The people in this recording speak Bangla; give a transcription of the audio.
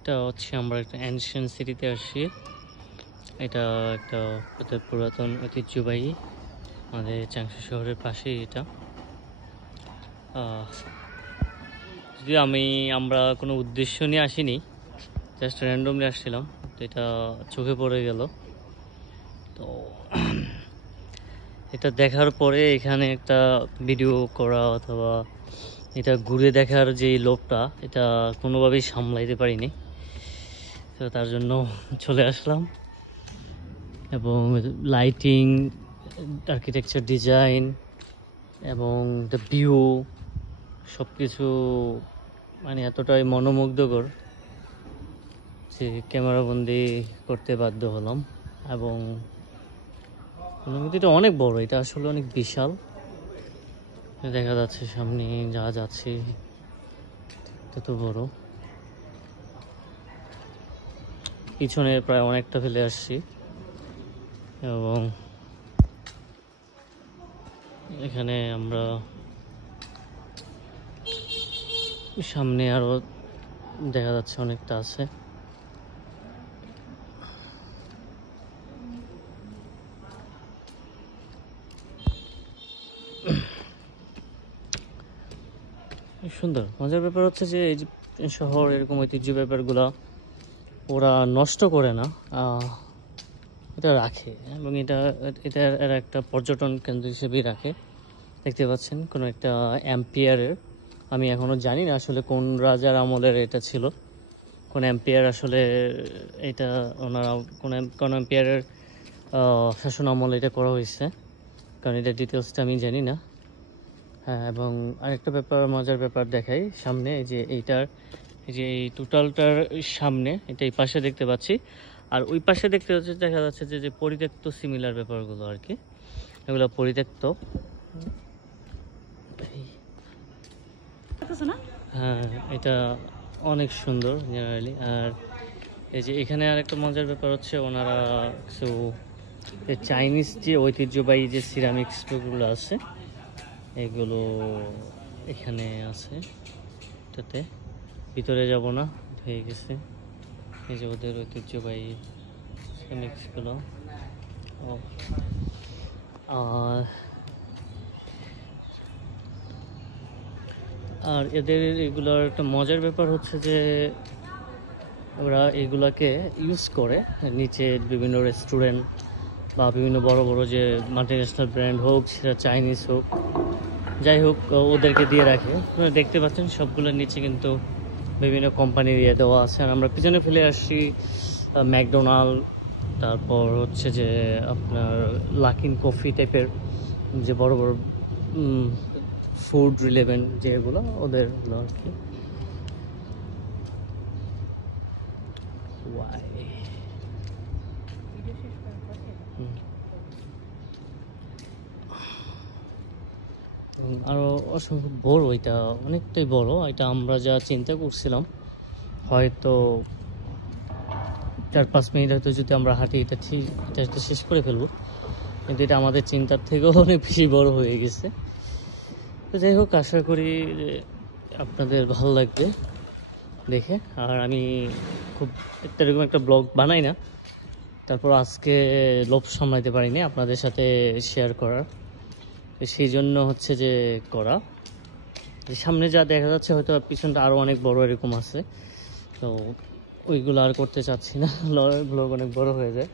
এটা হচ্ছে আমরা একটা অ্যানশিয়েন্ট সিটিতে আসছি। এটা একটা পুরাতন ঐতিহ্যবাহী আমাদের চাংশু শহরের পাশেই এটা। যদিও আমরা কোনো উদ্দেশ্য নিয়ে আসিনি, জাস্ট র্যান্ডমলি আসছিলাম, তো এটা চোখে পড়ে গেল। তো এটা দেখার পরে এখানে একটা ভিডিও করা অথবা এটা ঘুরে দেখার যে লোভটা, এটা কোনোভাবেই সামলাইতে পারিনি। তো তার জন্য চলে আসলাম। এবং লাইটিং, আর্কিটেকচার, ডিজাইন এবং দ্য ভিউ সব কিছু মানে এতটাই মনোমুগ্ধকর যে ক্যামেরাবন্দি করতে বাধ্য হলাম। এবং অনুভূতিটা অনেক বড়, এটা আসলে অনেক বিশাল। দেখা যাচ্ছে সামনে যা যাচ্ছে তত বড়। পিছনে প্রায় অনেকটা ফেলে আসছি এবং এখানে আমরা সামনে আরো দেখা যাচ্ছে অনেকটা আছে। সুন্দর মজার ব্যাপার হচ্ছে যে এই যে শহর এরকম ঐতিহ্য ব্যাপারগুলা ওরা নষ্ট করে না, এটা রাখে এবং এটা একটা পর্যটন কেন্দ্র হিসেবেই রাখে। দেখতে পাচ্ছেন কোনো একটা এম্পিয়ারের, আমি এখনো জানি না আসলে কোন রাজার আমলের এটা ছিল, কোন এম্পিয়ার আসলে এটা ওনারা কোন এম্পিয়ারের শাসন আমলে এটা করা হয়েছে, কারণ এটা ডিটেলসটা আমি জানি না। হ্যাঁ, এবং আরেকটা ব্যাপার, মজার ব্যাপার দেখাই সামনে, এই যে এই টোটালটার সামনে এটা এই পাশে দেখতে পাচ্ছি, আর ওই পাশে দেখা যাচ্ছে যে পরিত্যক্ত সিমিলার ব্যাপারগুলো আর কি, এগুলো পরিত্যক্ত। হ্যাঁ, এটা অনেক সুন্দর জেনারেলি। আর এই যে এখানে আরেকটা মজার ব্যাপার হচ্ছে ওনারা কিছু চাইনিজ যে ঐতিহ্যবাহী যে সিরামিক্সগুলো আছে এগুলো এখানে আছে। এটাতে ভিতরে যাব না, হয়ে গেছে। এই যে ওদের ঐতিহ্যবাহী সিরামিক্সগুলো। আর এদের এগুলোর একটা মজার ব্যাপার হচ্ছে যে ওরা এগুলাকে ইউজ করে নিচে বিভিন্ন রেস্টুরেন্ট বা বিভিন্ন বড় বড় যে মাল্টিন্যাশনাল ব্র্যান্ড হোক, সেটা চাইনিজ হোক, যাই হোক, ওদেরকে দিয়ে রাখে। আপনারা দেখতে পাচ্ছেন সবগুলোর নিচে কিন্তু বিভিন্ন কোম্পানির ইয়ে দেওয়া আছে। আর আমরা পিছনে ফেলে আসছি ম্যাকডোনাল্ড, তারপর হচ্ছে যে আপনার লাকিন কফি টাইপের যে বড় বড় ফুড রিলেভেন্ট যেগুলো ওদের আর কি। আরো অসংখ্য বড়, এটা অনেকটাই বড়। এটা আমরা যা চিন্তা করছিলাম হয়তো 4-5 মিনিট হয়তো যদি আমরা হাঁটি এটা শেষ করে ফেলবো, কিন্তু এটা আমাদের চিন্তার থেকেও অনেক বেশি বড় হয়ে গেছে। তো যাই হোক, আশা করি আপনাদের ভালো লাগবে দেখে। আর আমি খুব এরকম একটা ব্লগ বানাই না, তারপর আজকে লোভ সামলাইতে পারিনি আপনাদের সাথে শেয়ার করার, সেই জন্য হচ্ছে যে করা। সামনে যা দেখা যাচ্ছে হয়তো পিছনটা আরও অনেক বড় এরকম আছে, তো ওইগুলো আর করতে চাচ্ছি না, ব্লগ অনেক বড় হয়ে যায়।